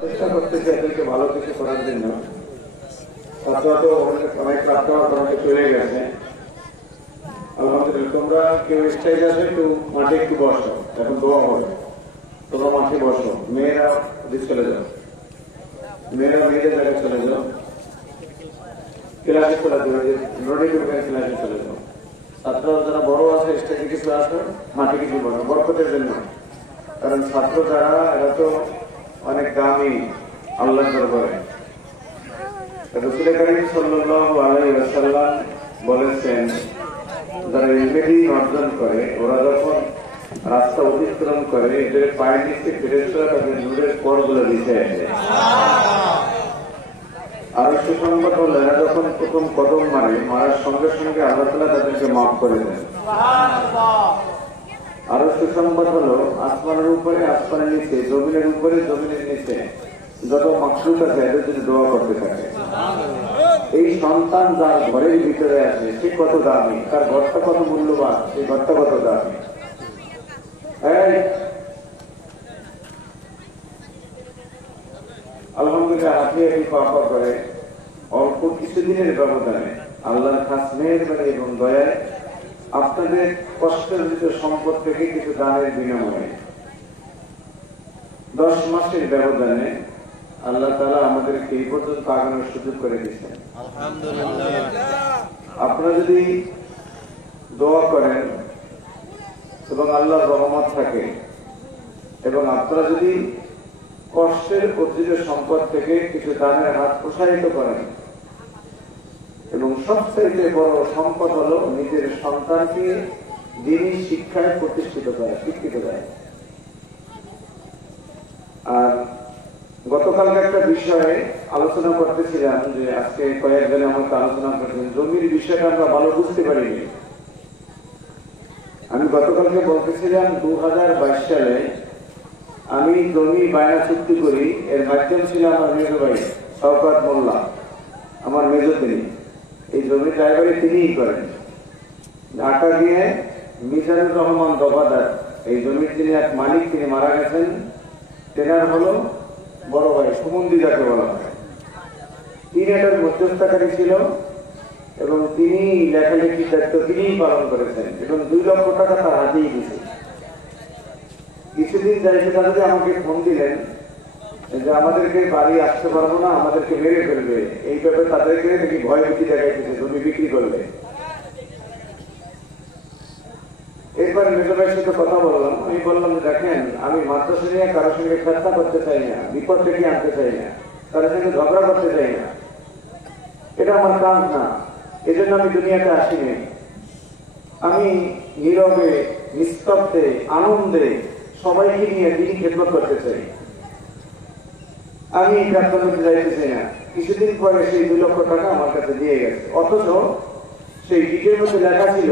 চেষ্টা করতেছি এদেরকে ভালো কিছু করার জন্য। অনেক রাত্রে চলে গেছে। আলহামদুলিল্লাহ, তোমরা কেউ স্টেজ আছে একটু মাঠে একটু বসো, এখন দোয়া হবে, তোমরা মাঠে বসো। মেয়েরা চলে যাও, মেয়েরা মেয়েদের জায়গায় চলে যাও, ক্লাসে চলে যাও, ক্লাসে চলে যাও। ছাত্ররা যারা বড় আছে স্টেজে কিছু আসো, মাঠে কিছু বসো বরকতের জন্য। কারণ ছাত্র যারা এরা তো অনেক দামি আল্লাহর দরবারে। রাসূল কারীম সাল্লাল্লাহু আলাইহি ওয়াসাল্লাম বলেছেন, যারা ইলম অর্জন করে ওরা যখন রাস্তা অতিক্রম করে এদের পায়ের নিচে ফেরেশতারা তাদের নূরের করগুলো লিখে আসে। আর সুসংবাদ হলো এরা যখন প্রথম কদম মারার সঙ্গে সঙ্গে আল্লাহ তাআলা তাদেরকে মাফ করে দেন। আরো সুসংবাদ হলো আসমানের উপরে আসমানের নিচে, জমিনের উপরে জমিনের নিচে যত মাখলুক আছে এদের জন্য দোয়া করতে থাকে। এই সন্তান যার ঘরের ভিতরে আছে সে কত দামি, তার ঘরটা কত মূল্যবান, সেই ঘরটা কত দামি। আলহামদুলিল্লাহ, আপনি একটি পাপা করে অল্প কিছুদিনের ব্যবধানে আল্লাহর খাস মেহেরবানি এবং দয়ায় আপনাদের কষ্টার্জিত সম্পদ থেকে কিছু দানের বিনিময়ে 10 মাসের ব্যবধানে আল্লাহ তাআলা আমাদেরকে এই পর্যন্ত আগানোর সুযোগ করে দিয়েছেন। আলহামদুলিল্লাহ, আপনারা যদি দোয়া করেন এবং আল্লাহর রহমত থাকে এবং আপনারা যদি কষ্টের অর্জিত সম্পদ থেকে কিছু দানের হাত প্রসারিত করেন, এবং সবচেয়ে বড় সম্পদ হল নিজের সন্তানকে দ্বীনি শিক্ষায় প্রতিষ্ঠিত করা, শিক্ষিত করা। আর গতকালকে একটা বিষয়ে আলোচনা করতেছিলাম যে আজকে কয়েকজনে আমাকে আলোচনা করছেন জমির বিষয়টা আমরা ভালো বুঝতে পারিনি। আমি গতকালকে বলতেছিলাম 2022 সালে আমি জমি বায়না চুক্তি করি, এর মাধ্যম ছিল আমার মেজ ভাই শওকত মোল্লা, আমার মেজ। তিনি এই জমি ড্রাইভারি তিনিই করেন। ঢাকা গিয়ে মিজানুর রহমান দফাদার এই জমির যিনি এক মালিক, তিনি মারা গেছেন। তেনার হলো বড় ভাই সুমন্দি যাকে বলা হয়, তিনি এটার মধ্যস্থতাকারী ছিল এবং তিনি লেখালেখির দায়িত্ব তিনিই পালন করেছেন এবং 2 লক্ষ টাকা তার হাতেই দিয়েছে। কিছুদিন যাইতে তাদের আমাকে ফোন দিলেন যে আমাদেরকে বাড়ি আসতে পারবো না, আমাদেরকে মেরে ফেলবে। এই ব্যাপারে তাদেরকে নাকি ভয় ভীতি দেখাইতেছে জমি বিক্রি করবে। এরপরে মেজ ভাইয়ের সাথে কথা বললাম। আমি বললাম যে দেখেন, আমি মাদ্রাসা নিয়ে কারোর সঙ্গে চেষ্টা করতে চাই না, বিপদ থেকে আনতে চাই না, কারোর সঙ্গে ঝগড়া করতে চাই না, এটা আমার কাজ না। এজন্য আমি দুনিয়াতে আসিনি। আমি নীরবে নিস্তব্ধে আনন্দে সবাইকে নিয়ে দিন খেদমত করতে চাই। আমি ডাক্তারকে যাইতে চাই না। কিছুদিন পরে সেই 2 লক্ষ টাকা আমার কাছে দিয়ে গেছে, অথচ সেই ডিটের মধ্যে লেখা ছিল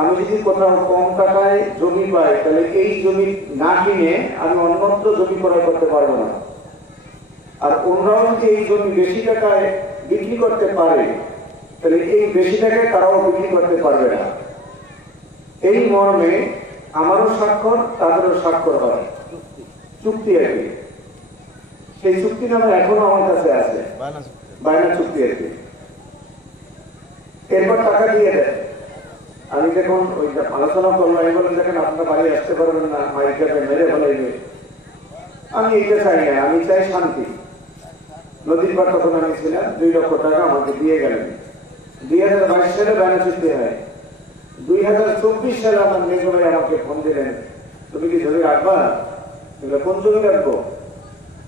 আমি যদি কোথাও কম টাকায় জমি পাই তাহলে এই জমি না কিনে আমি অন্যত্র জমি ক্রয় করতে পারবো না, আর অন্যরাও যদি এই জমি বেশি টাকায় বিক্রি করতে পারে তাহলে এই বেশি টাকায় তারাও বিক্রি করতে পারবে না। এই মর্মে আমারও স্বাক্ষর তাদেরও স্বাক্ষর হয়, চুক্তি আর কি। সেই চুক্তি নামে এখনো আমার কাছে আছে, বায়না চুক্তি আর কি। এরপর টাকা দিয়ে দেয়। আমি যখন ওই আলোচনা করলাম, আমি বললাম দেখেন আপনারা বাড়ি আসতে পারবেন না, মাইকাতে মেরে ফেলাইবে। আমি এইটা চাই না, আমি চাই শান্তি। নদীর পার তখন আমি ছিলাম, 2 লক্ষ টাকা আমাকে দিয়ে গেলেন। 2022 সালে বায়না চুক্তি হয়। 2024 সালে আমার মেজ ভাই আমাকে ফোন দিলেন, তুমি কি জমি রাখবা? কোন জমি রাখবো?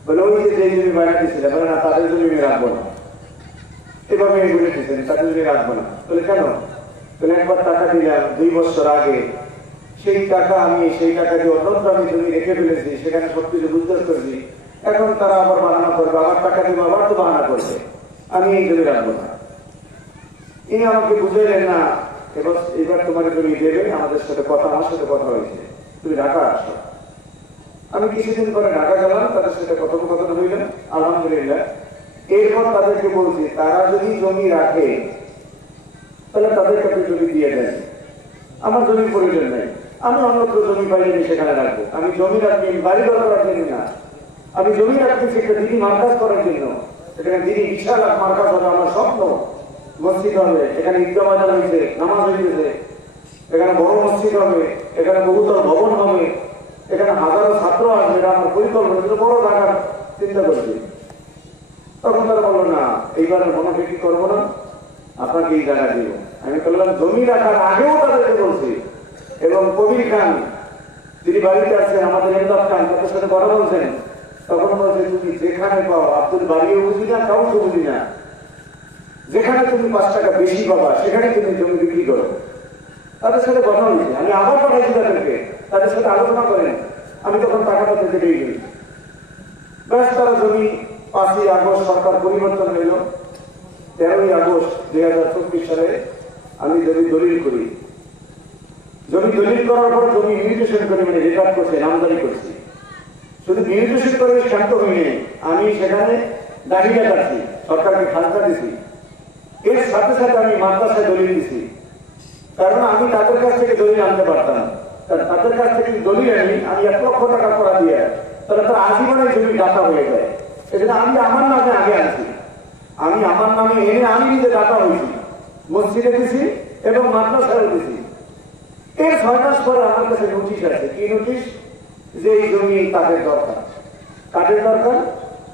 বলে ওই যে জমি বায়না দিচ্ছিলাম। বলে না, তাদের জমি আমি রাখবো না। এভাবে এগুলো দিচ্ছেন, তাদের জমি রাখবো না। বলে কেন? বলে একবার টাকা দিলাম 2 বছর আগে, সেই টাকা দিয়ে অন্যত্র আমি জমি রেখে ফেলেছি, সেখানে সবকিছু বুঝতে করেছি। এখন তারা আবার বাহানা করবে, আবার টাকা দিব, আবার তো বাহানা করবে, আমি এই জমি রাখবো না। ইনি আমাকে বুঝাইলেন না, এবার তোমার জমি দেবে, আমার সাথে কথা হয়েছে, তুমি ঢাকা আসো। আমি কিছুদিন পরে ঢাকা গেলাম, তাদের সাথে কথোপকথন হইলেন, আলহামদুলিল্লাহ। এরপর তাদেরকে বলছি তারা যদি জমি রাখে তাহলে তাদের কাছে জমি দিয়ে দেন, আমার জমির প্রয়োজন নেই, আমি অন্যত্র জমি পাইলে সেখানে রাখবো। আমি জমি রাখবেন, বাড়ি ঘর রাখবেন না, আমি জমি রাখতেছি একটা দিদি মার্কাজ করার জন্য। এখানে দিদি বিশাল এক মার্কাজ হবে, আমার স্বপ্ন মসজিদ হবে, এখানে ঈদগাহ বাজার হয়েছে, নামাজ হইতেছে, এখানে বড় মসজিদ হবে, এখানে বহুতল ভবন হবে, এখানে হাজারো ছাত্র আসবে, এটা আমার পরিকল্পনা বড় জায়গার চিন্তা করছি। তখন তারা বললো না এইবার কোনো বিক্রি করবো না, আপনাকে এই জায়গা দিব। আমি বললাম জমি রাখার আগেও তাদেরকে বলছি, এবং কবির খান যিনি বাড়িতে আসছেন আমাদের এমদাদ খান তাদের সাথে কথা বলছেন, তখন বলছে তুমি যেখানে পাও, আব্দুল বাড়িও বুঝি না, কাউকে বুঝি না, যেখানে তুমি 5 টাকা বেশি পাবা সেখানে তুমি জমি বিক্রি করো। তাদের সাথে কথা বলছি, আমি আবার পাঠাইছি তাদেরকে, তাদের সাথে আলোচনা করেন। আমি তখন টাকাটা থেকে পেয়ে গেছি। ব্যাস তারা জমি 5ই আগস্ট সরকার পরিবর্তন হইল। 13ই আগস্ট 2024 সালে আমি জমি দলিল করি। জমি দলিল করার পর জমি মিউটেশন করে মানে রেকর্ড করছে, নামজারি করছি। শুধু মিউটেশন করে শান্ত হইনি, আমি সেখানে দাঁড়িয়ে কাটছি, সরকারকে খাজনা দিছি। এর সাথে সাথে আমি মাদ্রাসায় দলিল দিছি, কারণ আমি তাদের কাছ থেকে দলিল আনতে পারতাম। তাদের কাছ থেকে দলিল আনি, আমি 1 লক্ষ টাকা করা দিয়ে তাহলে তার আজীবনের জমি দাতা হয়ে যায়। সেজন্য আমি আমার নামে আগে আনছি, আমি আমার নামে এনে আমি নিজে দাতা হয়েছি, মসজিদে দিছি এবং মাদ্রাসায় দিছি। এর 6 মাস পরে আমার কাছে নোটিশ আছে। কি নোটিশ? যে এই জমি তাদের দরকার। কাদের দরকার?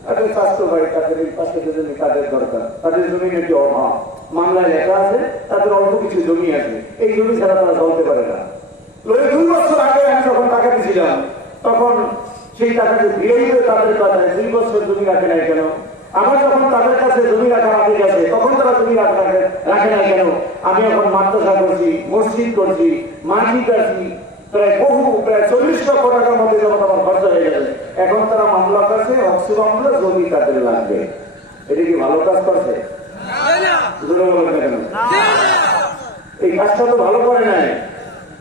তাদের স্বাস্থ্য ভাই, তাদের এই পাশে জমি কাদের দরকার, তাদের জমি নাকি অভাব, মামলায় লেখা আছে তাদের অল্প কিছু জমি আছে, এই জমি ছাড়া তারা চলতে পারে না। 2 বছর আগে আমি যখন টাকা দিয়েছিলাম তখন সেই টাকাকে ফিরেই তাদের কথায় 2 বছর জমি রাখে নাই কেন? আমার যখন তাদের কাছে জমি রাখার আগে গেছে তখন তারা জমি রাখে নাই কেন? আমি এখন মাদ্রাসা করছি, মসজিদ করছি, মাটি কাটছি, প্রায় 40 লক্ষ টাকার মধ্যে যখন আমার খরচা হয়ে গেছে, এখন তারা মামলা করছে, অক্সি মামলা, জমি তাদের লাগবে। এটা কি ভালো কাজ করছে? এই কাজটা তো ভালো করে নাই।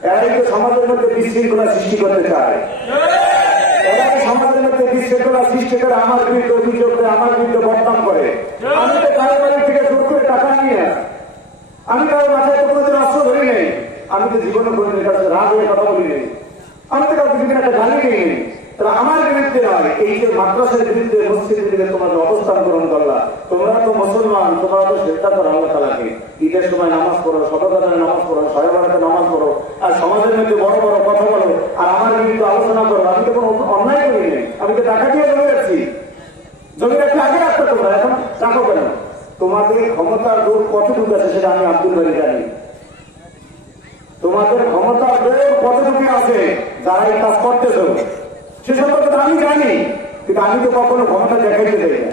এরাই তো সমাজের মধ্যে বিশৃঙ্খলা সৃষ্টি করতে চায়, এরাই সমাজের মধ্যে বিশৃঙ্খলা সৃষ্টি করে আমার বিরুদ্ধে অভিযোগ করে, আমার বিরুদ্ধে বদনাম করে। আমি তো কারো বাড়ি থেকে জোর করে টাকা নিয়ে, আমি কারো মাথায় তো কোনোদিন অস্ত্র ধরি নেই, আমি তো জীবনে কোনোদিন কাছে রাগ হয়ে কথা বলি নেই, আমি তো কাউকে জীবনে একটা গালি নেই। তারা আমার বিরুদ্ধে নয়, এই যে মাদ্রাসার বিরুদ্ধে, মসজিদের বিরুদ্ধে তোমাদের অবস্থান গ্রহণ করলা, তোমরা তো মুসলমান, তোমরা তো শ্রদ্ধা করো আল্লাহ তাআলাকে, ঈদের সময় নামাজ পড়ো, শতকালের নামাজ পড়ো, শবে বরাতে নামাজ পড়ো, আর সমাজের মধ্যে বড় বড় কথা বলো, আর আমার বিরুদ্ধে আলোচনা করো। আমি তো কোনো অন্যায় করি নেই, আমি তো টাকা দিয়ে জমি রাখছি। জমি রাখলে আগে রাখতে তোমরা, এখন রাখো কেন? তোমাদের ক্ষমতার দূর কতটুকু আছে সেটা আমি আব্দুল বাড়ি জানি। তোমাদের ক্ষমতার দূর কতটুকু আছে যারা এই কাজ করতেছ সে সম্পর্কে আমি জানি, কিন্তু আমি তো কখনো ক্ষমতা দেখাইতে চাই না।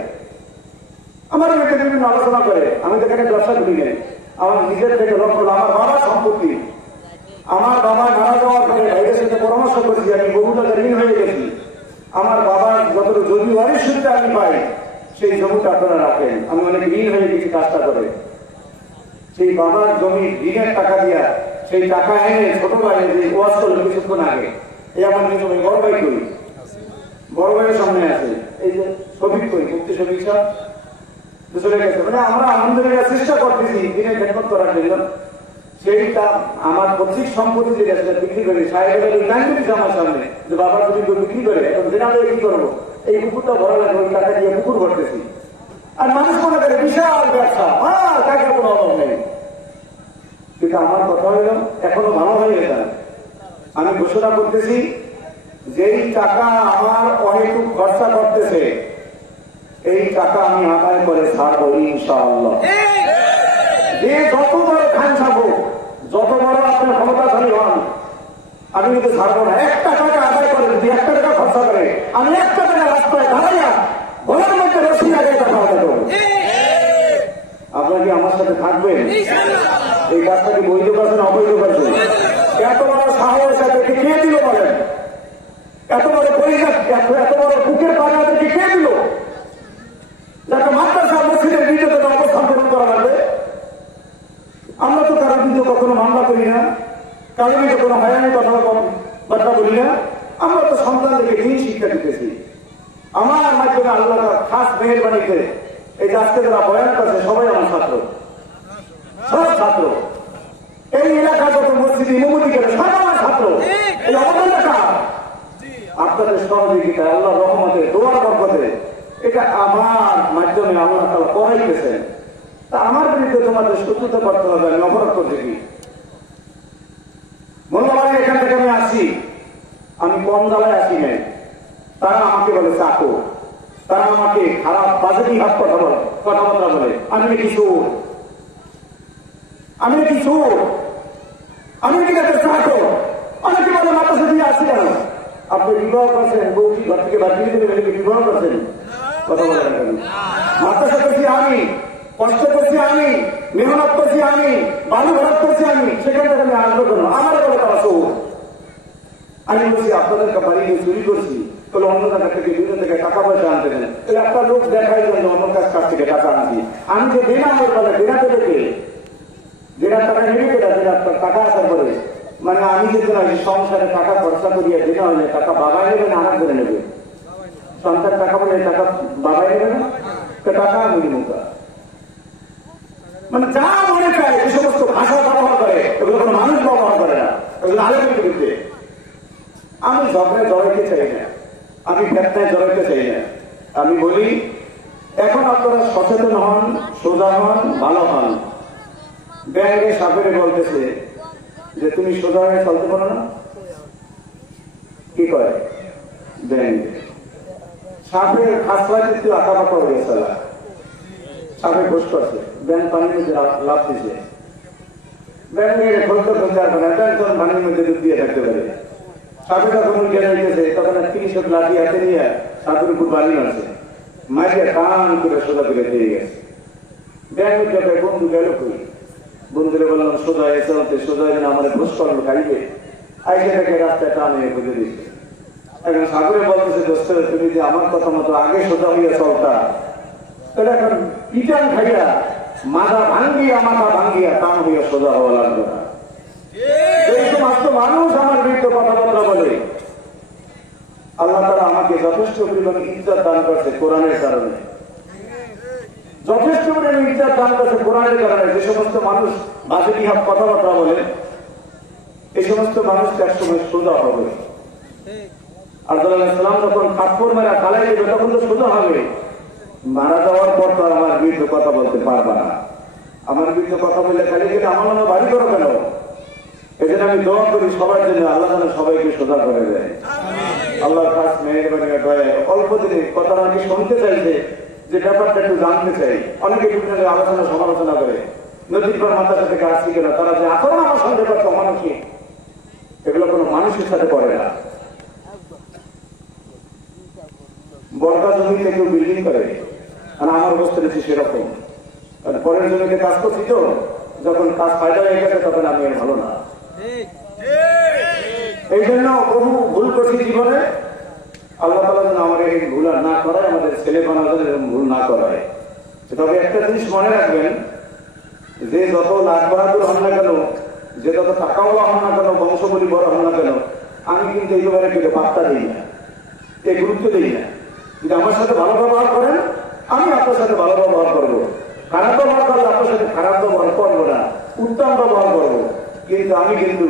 আমার মেয়েকে বিভিন্ন আলোচনা করে, আমি তো এখানে ব্যবসা করি নেই, আমার নিজের থেকে লক্ষ্য, আমার বাবার সম্পত্তি, আমার বাবা মারা যাওয়ার পরে ভাইয়ের সাথে পরামর্শ করেছি, আমি বহু টাকা ঋণ হয়ে গেছি। আমার বাবার যতটুকু জমি ওয়ারিশ সূত্রে আমি পাই সেই জমিটা আপনারা রাখেন, আমি অনেক ঋণ হয়ে গেছি কাজটা করে। সেই বাবার জমি ঋণের টাকা দিয়া সেই টাকা এনে ছোট ভাই যে ওয়াজ করলো কিছুক্ষণ আগে, এই আমার নিজে বড় ভাই করি, বড় ভাইয়ের সামনে আছে, এই যে শফিক করি, মুক্তি শফিক সাহেব চলে গেছে। মানে আমরা আলহামদুলিল্লাহ চেষ্টা করতেছি দিনের খেদমত করার জন্য। সেইটা আমার পৈতৃক সম্পত্তি যেটা সেটা বিক্রি করে সাহেবের লাইন দিয়েছে আমার সামনে যে বাবার যদি বিক্রি করে, এখন দিনালে কি করবো, এই পুকুরটা ভরা লাগবে, ওই টাকা দিয়ে পুকুর ভরতেছি। আর মানুষ মনে করে বিশাল ব্যবসা, টাকা কোনো অভাব নেই। কিন্তু আমার কথা হইল এখনো ভালো হয়ে গেছে। আমি ঘোষণা করতেছি যেই টাকা আমার অনেক খরচা করতেছে এই টাকা আমি আদায় করে ছাড়বো ইনশাআল্লাহ। যে যত বড় খান ছাড়বো, যত বড় আপনার ক্ষমতাশালী হন, আমি কিন্তু ছাড়বো না। 1 টাকা আদায় করে যদি 1 টাকা খরচা করে, আমি 1 টাকা রাস্তায় দাঁড়াইয়া ঘরের মধ্যে রসি আগে টাকা আদায় করবো। আপনারা কি আমার সাথে থাকবেন? এই কাজটা কি বৈধ কাজ না অবৈধ কাজ? এত বড় সাহস তাদেরকে কে দিল বলেন? এত বড় পরিষদ, এত বড় বুকের পানি তাদেরকে কে দিল? যাতে মাদ্রাসা মসজিদের বিরুদ্ধে অবস্থান গ্রহণ করা লাগবে। আমরা তো কারোর বিরুদ্ধে কখনো মামলা করি না, কারোর বিরুদ্ধে কোনো হয়রানি কথা বলি না। আমরা তো সন্তানদেরকে দিন শিক্ষা দিতেছি। আমার মাধ্যমে আল্লাহ খাস মেহেরবানিতে এই যে আজকে যারা বয়ান করছে সবাই আমার ছাত্র, সব ছাত্র। এই এলাকা যত মসজিদ ইমামতি করে সব আমার ছাত্র। এই অবদানটা আপনাদের সহযোগিতা, আল্লাহ রহমতে, দোয়ার বরকতে এটা আমার মাধ্যমে আল্লাহ তাআলা করাইতেছেন। তা আমার বিরুদ্ধে তোমাদের শত্রুতা করতে হবে, আমি অপরাধ করছি কি? মোল্লাবাড়ি এখান থেকে আমি আসি, আমি কম দালায় আসি নাই। তারা আমাকে বলে চাকর, তারা আমাকে খারাপ বাজেটি হাত কথাবার্তা বলে। আমি নাকি চোর, আমি নাকি চোর, আমি নাকি তাদের চাকর। অনেকে বলে মাদ্রাসা দিয়ে আসি কেন? আপনি বিবাহ করছেন, বউটি ঘর থেকে বাদ দিয়ে দেবেন, বিবাহ করছেন, কথা বলেন কেন? মাদ্রাসা করছি আমি, কষ্ট করছি আমি, মেহনত করছি আমি, বালু ভরাট করছি আমি, সেখান থেকে আমি আসবো কেন? আমার বলে তারা চোর। আমি বলছি আপনাদের বাড়ি নিয়ে চুরি করছি, তাহলে অন্য জায়গা থেকে দুজন থেকে টাকা পয়সা আনতে দেন। একটা লোক দেখাই জন্য অন্য কাছ থেকে টাকা আনছি। আমি যে দেনা আমার বলে দেনা দেবে কে? দেনার টাকা নেবে কেটা? দেনার টাকা আসার পরে মানে আমি যে সংসারে টাকা খরচা করিয়া দেনা হলে টাকা বাবাই নেবে না আনার করে নেবে? সন্তান টাকা বলে টাকা বাবাই নেবে না, টাকা আমি মুখা মানে যা মনে চায় যে সমস্ত ভাষা ব্যবহার করে এগুলো কোনো মানুষ ব্যবহার করে না, এগুলো আলোকের বিরুদ্ধে। আমি ঝগড়ায় জড়াইতে চাই না, আমি ব্যবসায় জড়াইতে চাই না। আমি বলি এখন আপনারা সচেতন হন, সোজা হন, ভালো হন। ব্যাংকে সাপেরে বলতেছে যে তুমি সোজা হয়ে চলতে পারো না, কি করে ব্যাংক সাপের খাসলাতে তুই আঁকা পাকা হয়ে গেছে, সাপে ঘোষ করছে, ব্যাংক পানির মধ্যে লাভ দিচ্ছে। ব্যাংকের খোঁজতে খোঁজতে আসবে না, ব্যাংক তখন পানির মধ্যে ডুব দিয়ে থাকতে পারে। সাপে যখন উঠে যাইতেছে তখন 30 লাঠি হাতে নিয়ে সাপের উপর বাড়ি মারছে, মাইকে টান করে সোজা করে দিয়ে গেছে। ব্যাংক উঠে বন্ধু গেল কই, বন্ধুরে বললাম সোজা এসে হতে, সোজা যেন আমার ঘোষ করলো খাইবে, আইসে থেকে রাস্তায় টানে খুঁজে দিচ্ছে। এখন সাগরে বলতেছে দোস্ত তুমি যে আমার কথা মতো আগে সোজা হইয়া চলতা, তাহলে এখন পিটান খাইয়া মাথা ভাঙ্গিয়া টান হইয়া সোজা হওয়া লাগবে না। এই সমস্ত মানুষ আমার বিরুদ্ধে কথাবার্তা বলে, আল্লাহ তাআলা আমাকে যথেষ্ট পরিমাণে ইজ্জত দান করছে কোরআনের কারণে, যথেষ্ট পরিমাণে ইজ্জত দান করছে কোরআনের কারণে। যে সমস্ত মানুষ বাজে বিহাব কথাবার্তা বলে এই সমস্ত মানুষকে একসময় সোজা হবে। আব্দুল্লাহ আলাইহিস সালাম যখন কাপড় মেরা খালাই দেবে তখন তো সোজা হবে, মারা যাওয়ার পর তো আমার বিরুদ্ধে কথা বলতে পারবা না। আমার বিরুদ্ধে কথা বললে খালি কিন্তু আমার মনে বাড়ি করো কেন? এই জন্য আমি দোয়া করি সবার জন্য, আল্লাহ যেন সবাইকে সোজা করে দেয়। আল্লাহর কাছে মেহেরবানি দয়ায় অল্প দিনে কথাটা আমি শুনতে চাইছে যে ব্যাপারটা একটু জানতে চাই। অনেকে বিভিন্ন আলোচনা সমালোচনা করে, নদীর পর মাথার থেকে আসছি কেন, তারা যে এখন আমার সঙ্গে করছে অমানুষিক, এগুলো কোনো মানুষের সাথে করে না। বর্গা জমিতে কেউ বিল্ডিং করে, আর আমার অবস্থা রয়েছে সেরকম। পরের জমিতে কাজ করছি তো, যখন কাজ ফায়দা হয়ে গেছে তখন আমি ভালো না। এই জন্য বহু ভুল করছি জীবনে, আল্লাহ তাআলা যেন আমার এই ভুল না করায়, আমাদের ছেলে বানাদের ভুল না করায়। তবে একটা জিনিস মনে রাখবেন, যে যত লাখ বাহাদুর হন না কেন, যে যত টাকাওয়ালা হন না কেন, বংশবলী বড় হন না কেন, আমি কিন্তু এই ব্যাপারে কেউ পাত্তা দিই না, এই গুরুত্ব দিই না। যদি আমার সাথে ভালো ব্যবহার করেন, আমি আপনার সাথে ভালো ব্যবহার করবো। খারাপ ব্যবহার করলে আপনার সাথে খারাপ ব্যবহার করবো না, উত্তম ব্যবহার করবো। কিন্তু আমি কিন্তু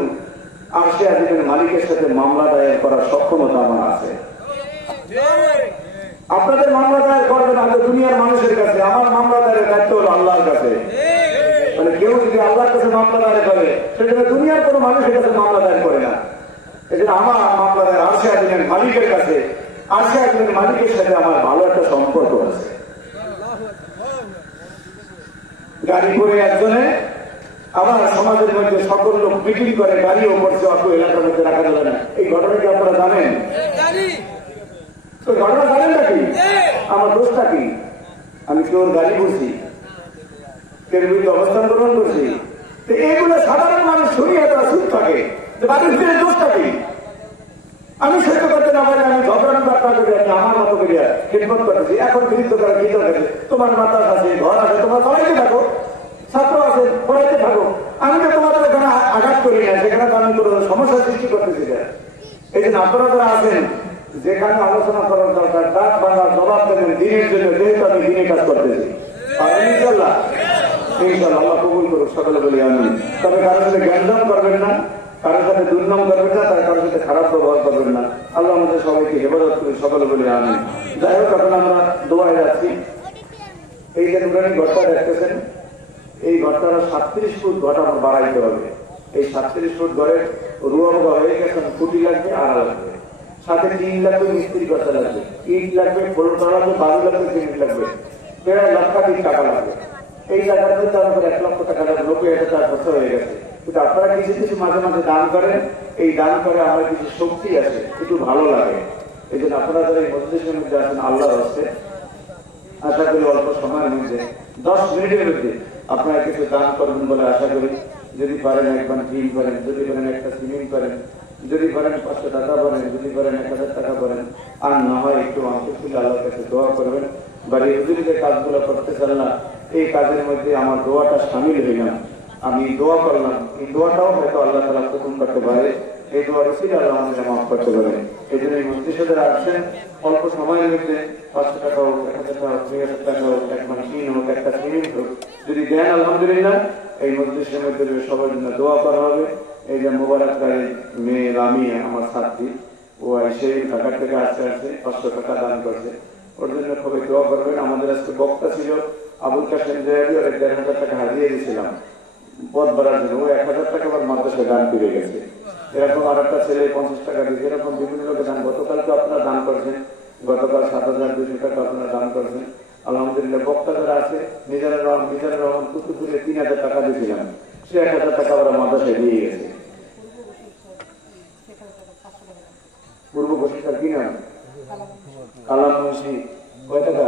আরশে আজিমের মালিকের সাথে মামলা দায়ের করার সক্ষমতা আমার আছে। আপনাদের মামলা দায়ের করবেন আগে দুনিয়ার মানুষের কাছে, আমার মামলা দায়ের দায়িত্ব হলো আল্লাহর কাছে। মানে কেউ যদি আল্লাহর কাছে মামলা দায়ের করে, সেখানে দুনিয়ার কোনো মানুষের কাছে মামলা দায়ের করে না। এই জন্য আমার মামলা দায়ের আরশে আজিমের মালিকের কাছে, আরশে আজিমের মালিকের সাথে আমার ভালো একটা সম্পর্ক আছে। গাড়ি করে একজনে আবার সমাজের মধ্যে সকল লোক মিটিং করে, গাড়িও করছে, অত এলাকার মধ্যে রাখা যাবে না। এই ঘটনা কি আপনারা জানেন? তো ঘটনা জানেন নাকি? আমার দোষটা কি? আমি কেউ গাড়ি করছি, কেউ বিরুদ্ধে অবস্থান গ্রহণ করছি। তো এইগুলো সাধারণ মানুষ শুনিয়ে তারা চুপ থাকে, মানুষদের দোষটা কি? আমি সহ্য করতে না পারি, আমি ঝগড়া বার্তা করে আমি আমার মতো করিয়া খেদমত করতেছি। এখন বিরুদ্ধ করার কি দরকার? তোমার মাথা আছে, ঘর আছে, তোমার সবাইকে থাকো, ছাত্র আছে, পড়াইতে থাকো। আমি তো তোমাদের ওখানে আঘাত করি না, সেখানে তো আমি কোনো সমস্যা সৃষ্টি করতেছি না। এই জন্য আপনারা যারা আছেন, যেখানে আলোচনা করার দরকার ডাক বাংলার জবাব দেবেন দিনের জন্য, যেহেতু আমি দিনে কাজ করতেছি। ইনশাল্লাহ ইনশাল্লাহ আল্লাহ কবুল করুক, সকলে বলি আমি। তবে কারোর সাথে জ্ঞানদান করবেন না, কারোর সাথে দুর্নাম করবেন না, তার কারোর সাথে খারাপ ব্যবহার করবেন না। আল্লাহ আমাদের সবাইকে হেফাজত করে সকলে বলে আমিন। যাই হোক, এখন আমরা দোয়ায় যাচ্ছি। এই যে নুরানি ঘরটা দেখতেছেন, এই ঘরটার 37 ফুট ঘর আমার বাড়াইতে হবে। এই 37 ফুট ঘরের রুয়া হয়ে গেছে, খুঁটি লাগবে, আড়া লাগবে, সাথে টিন লাগবে, মিস্ত্রি করতে লাগবে, ইট লাগবে, ফোলটা লাগবে, বালু লাগবে, সিমেন্ট লাগবে, প্রায় লক্ষাধিক টাকা লাগবে। এই টাকাতে তার উপরে 1 লক্ষ টাকা লাগবে, 90,000 খরচা হয়ে গেছে। কিন্তু আপনারা কিছু কিছু মাঝে মাঝে দান করেন, এই দান করে আমার কিছু শক্তি আছে, একটু ভালো লাগে। এই জন্য আপনারা যারা এই মজলিসের মধ্যে আছেন, আল্লাহর হস্তে আশা করি অল্প সময়ের মধ্যে 10 মিনিটের মধ্যে আপনারা কিছু দান করবেন বলে আশা করি। যদি পারেন একবার টিন করেন, যদি পারেন একটা সিমেন্ট করেন, যদি পারেন 500 টাকা করেন, যদি পারেন 1000 টাকা করেন, আর না হয় একটু আন্তরিক আল্লাহর কাছে দোয়া করবেন। বাড়ি হুজুরি যে কাজগুলো করতে চাল্লাম, এই কাজের মধ্যে আমার দোয়াটা সামিল হইল না, আমি দোয়া করলাম, এই দোয়াটাও হয়তো আল্লাহ তাআলা কবুল করতে পারে। এই দোয়ার উসিলা আল্লাহ আমাদের মাফ করতে পারে। এই জন্য এই মজলিসে যারা আসছেন, অল্প সময়ের মধ্যে 500 টাকা হোক, 1000 টাকা হোক, 2000 টাকা হোক, একবার টিন হোক, একটা সিমেন্ট হোক, যদি দেন আলহামদুলিল্লাহ। এই মজলিসের মধ্যে সবার জন্য দোয়া করা হবে। এই যে মোবারককারী মেয়ে রামিয়া আমার ছাত্রী, ও সেই ঢাকা থেকে আসতে 500 টাকা দান করছে, ওর জন্য খুবই দোয়া করবেন। আমাদের আজকে বক্তা ছিল আবুল কাসেম জয়াবি, ওর 1,500 টাকা হারিয়ে দিয়েছিলাম পথ বাড়ার জন্য, ও 1000 টাকা আবার মাদ্রাসায় দান পেয়ে গেছে। এরকম আর একটা ছেলে 50 টাকা দিয়েছে, এরকম বিভিন্ন লোকের দান। গতকালকে আপনারা দান করছেন, গতকাল 7,200 টাকা আপনারা দান করছেন আলহামদুলিল্লাহ। বক্তা যারা আছে, মিজানুর রহমান কুতুবপুরে 3,000 টাকা দিয়েছিলাম, সে 1,000 টাকা ওরা মাদ্রাসায় দিয়ে গেছে। পূর্ব ঘোষিতার কি নাম? কালাম মুন্সি। কয় টাকা?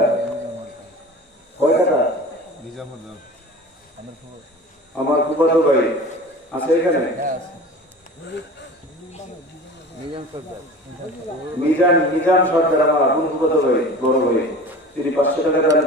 কয় টাকা? আমার ফুফাতো ভাই আছে এখানে, মিজান সর্দার, আমার আপন ফুফাতো ভাই, বড় ভাই, তিনি 500 টাকা দান